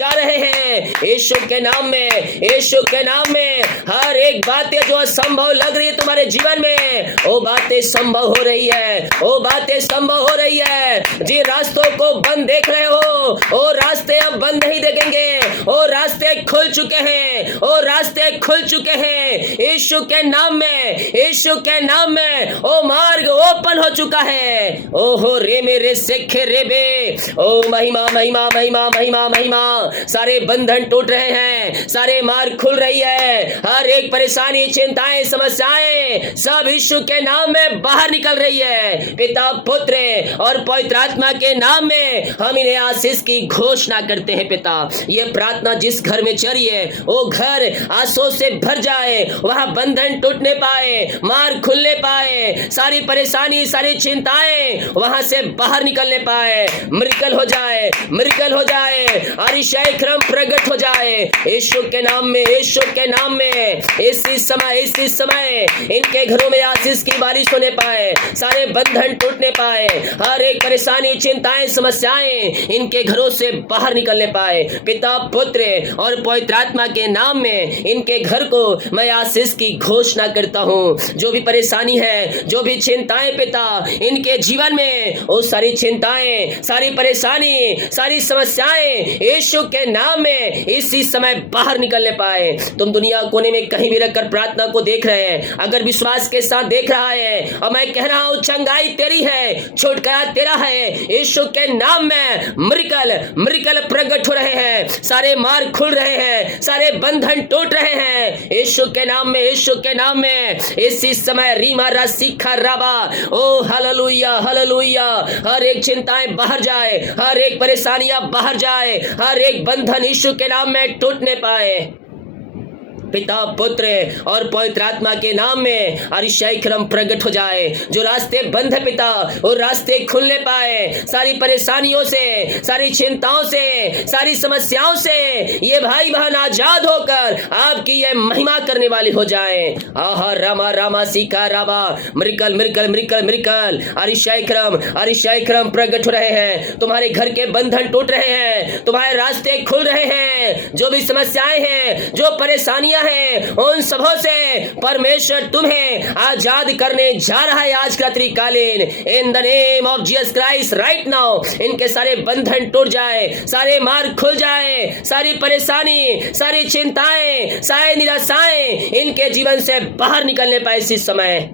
जा रहे हैं यीशु के नाम में, यीशु के नाम में। हर एक बातें जो असंभव लग रही है तुम्हारे जीवन में, वो बातें संभव हो रही है, वो बातें संभव हो रही है। जिन रास्तों को बंद देख रहे हो, वो रास्ते अब बंद नहीं देखेंगे, वो रास्ते खुल चुके हैं, वो रास्ते खुल चुके हैं यीशु के नाम में, यीशु के नाम में। ओ मार्ग ओपन हो चुका है। ओहो रे मेरे सेखे रे बे, ओ महिमा महिमा महिमा महिमा महिमा। सारे बंधन टूट रहे हैं, सारे मार्ग खुल रही है। हर एक परेशानी, चिंताएं, समस्याएं सब यीशु के नाम में बाहर निकल रही है। पिता, पुत्र और पवित्र आत्मा के नाम में हम इन्हें आशीष की घोषणा करते हैं। पिता, ये प्रार्थना जिस घर में चली है, वो घर आंसू से भर जाए, वहां बंधन टूटने पाए, मार्ग खुलने पाए, सारी परेशानी, सारी चिंताएं वहां से बाहर निकलने पाए, मिरेकल हो जाए, मिरेकल हो जाए, अतिशय क्रम प्रकट हो जाए यीशु के नाम में, यीशु के नाम में। इसी समय इनके घरों में आशीष की बारिश होने पाए, सारे बंधन टूटने पाए, हर एक परेशानी, चिंताएं, समस्याएं इनके घरों से बाहर निकलने पाए। पिता, पुत्र और पवित्र आत्मा के नाम में इनके घर को मैं आशीष की घोषणा करता हूं। जो भी परेशानी है, जो भी चिंताएं पिता इनके जीवन में, वो सारी चिंताएं, सारी परेशानी, सारी समस्याएं यीशु के नाम में इसी समय बाहर निकलने पाए। तुम दुनिया कोने में कहीं भी रखकर प्रार्थना को देख रहे हैं, अगर विश्वास के साथ देख रहा है, और मैं कह रहा हूं चंगाई तेरी है, छुटकारा तेरा है यीशु के नाम में। मिरेकल, मिरेकल प्रकट हो रहे हैं, सारे मार्ग खुल रहे हैं, सारे बंधन टूट रहे हैं यीशु के नाम में, यीशु के नाम में। इसी समय रीमा रासिखा राबा, ओ हालेलुया, हालेलुया। हर एक चिंताएं बाहर जाए, हर एक परेशानियां बाहर जाए, हर एक बंधन यीशु के नाम में टूटने पाए। पिता, पुत्र और पवित्र आत्मा के नाम में अतिशय क्रम प्रकट हो जाए। जो रास्ते बंद है पिता, वो रास्ते खुलने पाए, सारी परेशानियों से, सारी चिंताओं से, सारी समस्याओं से ये भाई बहन आजाद होकर आपकी ये महिमा करने वाली हो जाए। आहा रामा रामा सीखा राबा, मिरेकल, मिरेकल, मिरेकल, मिरेकल। अतिशय क्रम प्रकट हो रहे हैं। तुम्हारे घर के बंधन टूट रहे हैं, तुम्हारे रास्ते खुल रहे हैं। जो भी समस्याएं हैं, जो परेशानियां है, उन सबों से परमेश्वर तुम्हें आजाद करने जा रहा है आज रात्रिकालीन। In the name of Jesus Christ right now इनके सारे बंधन टूट जाए, सारे मार्ग खुल जाए, सारी परेशानी, सारी चिंताएं, सारी निराशाएं इनके जीवन से बाहर निकलने पाए इसी समय।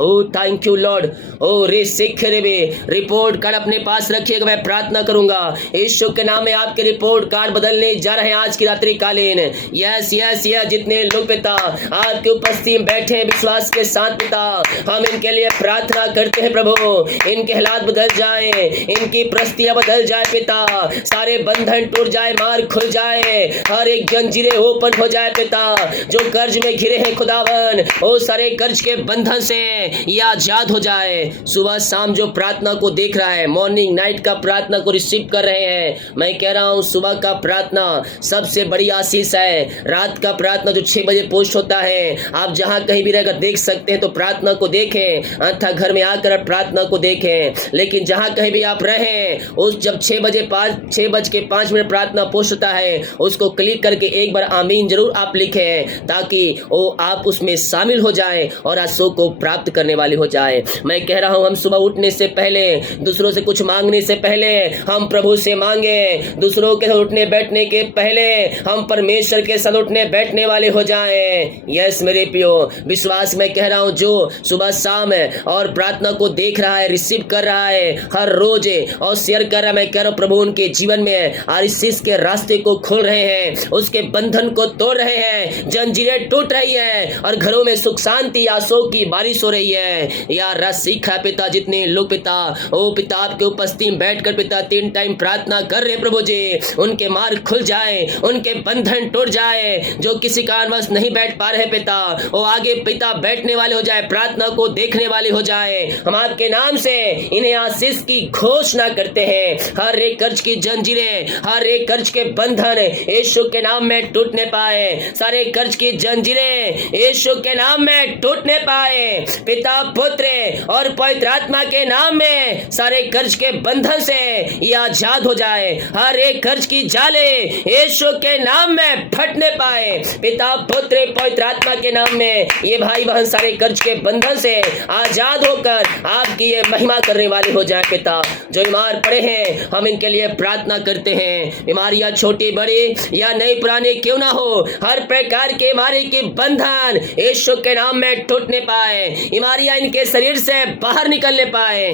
ओ थैंक यू लॉर्ड। ओ रे सिख रे बे, रिपोर्ट कार्ड अपने पास रखिएगा, मैं प्रार्थना करूंगा यीशु के नाम में आपके रिपोर्ट कार्ड बदलने जा रहे हैं आज की रात्रि कालीन। यस यस यस, जितने लोग पिता आपके उपस्थिति में बैठे हैं विश्वास के साथ पिता, हम इनके लिए प्रार्थना करते हैं प्रभु, इनके हालात बदल जाए, इनकी परिस्थितियां बदल जाए पिता, सारे बंधन टूट जाए, मार्ग खुल जाए, हर एक जंजीरें ओपन हो जाए पिता। जो कर्ज में घिरे हैं खुदावन, वो सारे कर्ज के बंधन से ये आजाद हो जाए। सुबह शाम जो प्रार्थना को देख रहा है, मॉर्निंग नाइट का प्रार्थना को रिसीव कर रहे हैं, मैं कह रहा हूं सुबह का प्रार्थना सबसे बड़ी आशीष है। रात का प्रार्थना जो 6 बजे पोस्ट होता है, आप जहां कहीं भी रहकर देख सकते हैं तो प्रार्थना को देखें, अन्यथा घर में आकर प्रार्थना को देखें। लेकिन जहां कहीं भी आप रहें, उस जब 6 बज के 5 मिनट प्रार्थना पोस्ट होता है, उसको क्लिक करके एक बार आमीन जरूर आप लिखें, ताकि वो आप उसमें शामिल हो जाए और आंसू को प्राप्त करने वाले हो जाए। मैं कह रहा हूं हम सुबह उठने से पहले, दूसरों से कुछ मांगने से पहले हम प्रभु से मांगे, दूसरों के साथ उठने बैठने के पहले हम परमेश्वर के साथ उठने बैठने वाले हो जाएं। यस मेरे प्रियो, विश्वास में कह रहा हूं जो सुबह शाम और प्रार्थना को देख रहा है, रिसीव कर रहा है हर रोज और शेयर कर रहा है, मैं कह रहा हूं प्रभु उनके जीवन में आशीष के रास्ते को खोल रहे हैं, उसके बंधन को तोड़ रहे हैं, जंजीरें टूट रही है और घरों में सुख शांति आशा की बारिश हो रही है। यार रस सीखा पिता, जितने लोग पिता ओ पिता आपके उपस्थिति में बैठकर पिता 3 टाइम प्रार्थना कर रहे प्रभु जी, उनके मार्ग खुल जाए, उनके बंधन टूट जाए। जो किसी कारणवश नहीं बैठ पा रहे पिता, वो आगे पिता बैठने वाले हो जाए, प्रार्थना को देखने वाले हो जाए। हम आपके नाम से इन्हें आशीष की घोषणा करते हैं। हर एक कर्ज की जंजीरें, हर एक कर्ज के बंधन यीशु के नाम में टूटने पाए, सारे कर्ज की जंजीरें यीशु के नाम में टूटने पाए। पिता, पुत्र और पवित्र आत्मा के नाम में सारे कर्ज के बंधन से ये आजाद हो जाए। हर एक कर्ज की जाले यीशु के नाम में फटने पाए। पिता, पुत्र, पवित्र आत्मा के नाम में ये भाई बहन सारे कर्ज के बंधन से आजाद होकर आपकी ये महिमा करने वाले हो जाए। पिता, जो बीमार पड़े हैं हम इनके लिए प्रार्थना करते हैं। बीमारियां छोटी बड़ी या नई पुरानी क्यों ना हो, हर प्रकार के बीमारी की बंधन यीशु के नाम में टूटने पाए। बीमारियां इनके शरीर से बाहर निकलने पाए।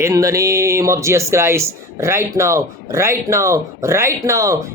In the name of Jesus Christ, right now,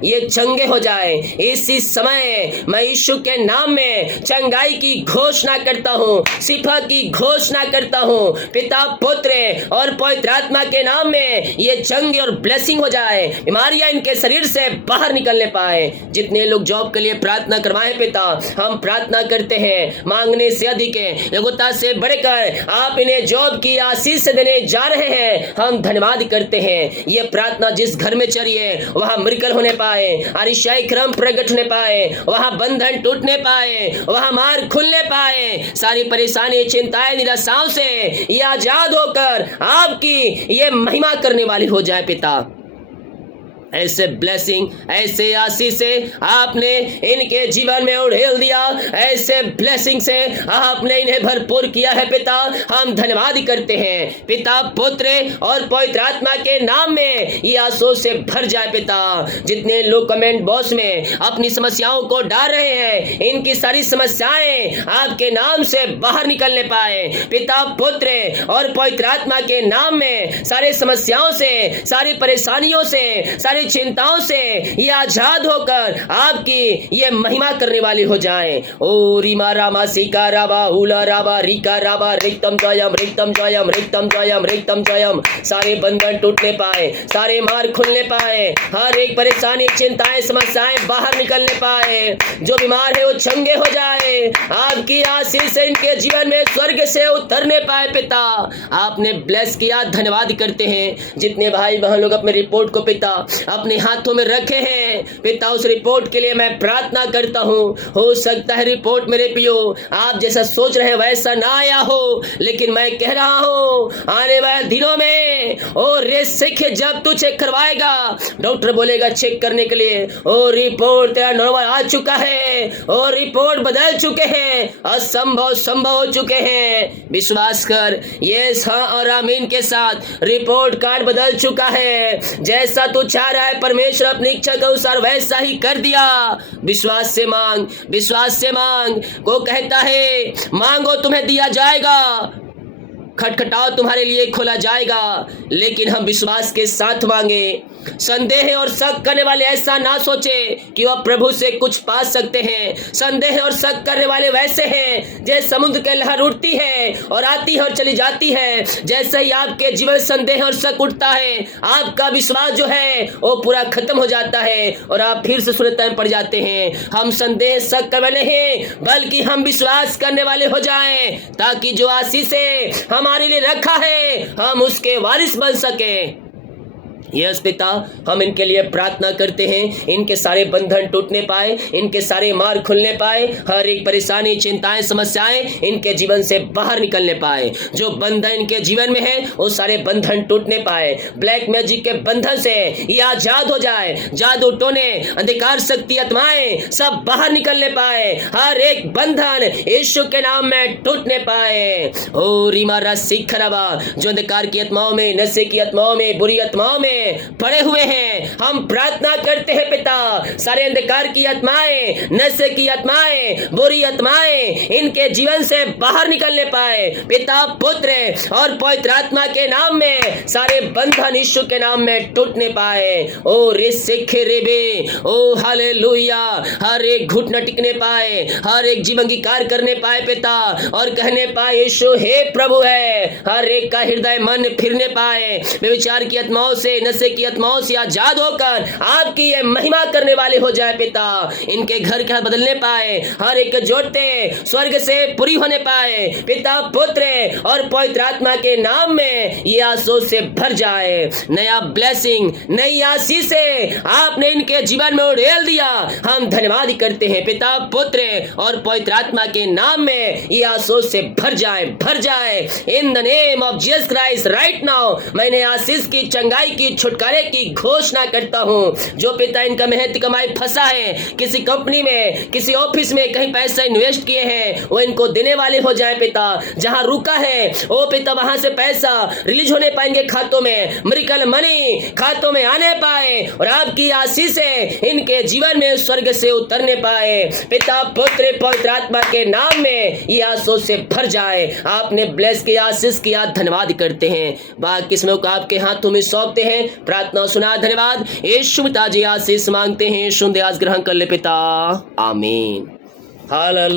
ये चंगे हो जाए। इसी समय मैं यीशु के नाम में चंगाई की घोषणा करता हूँ, शिफा की घोषणा करता हूँ। पिता, पुत्र और पवित्र आत्मा के नाम में ये चंगे और ब्लेसिंग हो जाए। बीमारियां इनके शरीर से बाहर निकलने पाए। जितने लोग जॉब के लिए प्रार्थना करवाए पिता, हम प्रार्थना करते हैं मांगने से अधिक योग्यता से बढ़कर आप इन्हें जॉब की आशीष देने जा रहे हैं। हम धन्यवाद करते हैं। ये प्रार्थना जिस घर में चलिए वहां मिरेकल होने पाए, आरिशाई क्रम प्रकट होने पाए, वहां बंधन टूटने पाए, वहां मार्ग खुलने पाए। सारी परेशानी, चिंताएं, निराशाओं से ये आजाद होकर आपकी ये महिमा करने वाली हो जाए। पिता, ऐसे ब्लेसिंग, ऐसे आशीष से आपने इनके जीवन में उड़ेल दिया। ऐसे ब्लेसिंग से आपने इन्हें भरपूर किया है। पिता, हम धन्यवाद करते हैं। पिता, पुत्र और पवित्र आत्मा के नाम में ये आंसू से भर जाए। पिता, जितने लोग कमेंट बॉक्स में अपनी समस्याओं को डाल रहे हैं, इनकी सारी समस्याएं आपके नाम से बाहर निकलने पाए। पिता, पुत्र और पवित्र आत्मा के नाम में सारे समस्याओं से, सारी परेशानियों से, सारी चिंताओं से ये आजाद होकर आपकी ये महिमा करने वाली हो जाए। ओ रीमा रामा सीका राबा उला राबा रिका राबा रिक्तम जयम रिक्तम जयम रिक्तम जयम रिक्तम जयम। सारे बंधन टूटने पाए, सारे मार्ग खुलने पाए, हर एक परेशानी, चिंताएं, समस्याएं बाहर निकलने पाए। जो बीमार है वो चंगे हो जाए। आपकी आशीष से इनके जीवन में स्वर्ग से उतरने पाए। पिता, आपने ब्लेस किया, धन्यवाद करते हैं। जितने भाई बहन लोग अपने रिपोर्ट को पिता अपने हाथों में रखे हैं पिता, उस रिपोर्ट के लिए मैं प्रार्थना करता हूँ। हो सकता है रिपोर्ट मेरे पियो आप जैसा सोच रहे हैं वैसा ना आया हो, लेकिन मैं कह रहा हूँ आने वाले दिनों में और रेसिक जब तू चेक करवाएगा, डॉक्टर बोलेगा चेक करने के लिए, और रिपोर्ट तेरा नॉर्मल आ चुका है और रिपोर्ट बदल चुके हैं, असंभव संभव हो चुके हैं। विश्वास कर, यस हाँ और आमीन के साथ रिपोर्ट कार्ड बदल चुका है। जैसा तू चाह रहा है परमेश्वर अपनी इच्छा के अनुसार वैसा ही कर दिया। विश्वास से मांग, विश्वास से मांग। वो कहता है मांगो तुम्हें दिया जाएगा, खटखटाओ तुम्हारे लिए खोला जाएगा। लेकिन हम विश्वास के साथ मांगे। संदेह और शक करने वाले ऐसा ना सोचे कि वह प्रभु से कुछ पा सकते हैं। संदेह और शक करने वाले वैसे हैं जैसे समुद्र के लहर उठती है और आती है और चली जाती है। जैसे ही आपके जीवन संदेह और शक उठता है, आपका विश्वास जो है वो पूरा खत्म हो जाता है और आप फिर से शून्यता में पड़ जाते हैं। हम संदेह शक करने वाले हैं, बल्कि हम विश्वास करने वाले हो जाएं, ताकि जो आशीष हमारे लिए रखा है हम उसके वारिस बन सके। यस पिता, हम इनके लिए प्रार्थना करते हैं। इनके सारे बंधन टूटने पाए, इनके सारे मार्ग खुलने पाए, हर एक परेशानी, चिंताएं, समस्याएं इनके जीवन से बाहर निकलने पाए। जो बंधन इनके जीवन में है वो सारे बंधन टूटने पाए। ब्लैक मैजिक के बंधन से ये आजाद हो जाए। जादू टोने, अंधकार शक्ति, आत्माएं सब बाहर निकलने पाए। हर एक बंधन यीशु के नाम में टूटने पाए। ओ रीमा रसी खराबा, जो अंधकार की आत्माओं में, नशे की आत्माओं में, बुरी आत्माओं में पड़े हुए हैं, हम प्रार्थना करते हैं पिता, सारे अंधकार की आत्माएं, नशे की आत्माएं, बुरी आत्माएं इनके जीवन से बाहर निकलने पाए। पिता, पुत्र और पवित्र आत्मा के नाम में सारे बंधन यीशु के नाम में टूटने पाए। ओ रिसिखे रेबे, ओ हालेलुया। हर एक घुटना टिकने पाए, हर एक जीवन की कार्य करने पाए पिता, और कहने पाए यीशु हे प्रभु है। हर एक का हृदय मन फिरने पाए। व्यभिचार की आत्माओं से, नशे की आत्माओं से आजाद होकर आपकी ये महिमा करने वाले हो जाए पिता। इनके घर के हाथ बदलने पाए, हर एक जोड़ते स्वर्ग से पूरी होने पाए पिता, पुत्र और पवित्र आत्मा के नाम में ये आंसू से भर जाए। नया ब्लेसिंग, नई आशीष से आपने इनके जीवन में उड़ेल दिया। हम धन्यवाद करते हैं पिता, पुत्र और पवित्र आत्मा के नाम में ये आंसू से भर जाए, भर जाए। In the name of Jesus Christ right now मैंने आशीष की, चंगाई की, छुटकारे की घोषणा करता हूं। जो पिता इनका मेहनत कमाई फंसा है, किसी कंपनी में, किसी ऑफिस में कहीं पैसा इन्वेस्ट किए हैं, वो इनको देने वाले हो जाए पिता। जहां रुका है ओ पिता, वहां से पैसा रिलीज होने पाएंगे खातों में, मिरेकल मनी खातों में आने पाए और आपकी आशीषें इनके जीवन में स्वर्ग से उतरने पाए पिता, पुत्र, पवित्र आत्मा के नाम में ये आंसू से भर जाए। आपने ब्लेस किया, आशीष किया, धन्यवाद करते हैं। बाकी समय को आपके हाथों में सौंपते हैं। प्रार्थना सुना, धन्यवाद। यीशु पिता जी आशीष मांगते हैं, सुन दे, आज ग्रहण कर ले पिता, आमीन। हालेलुया।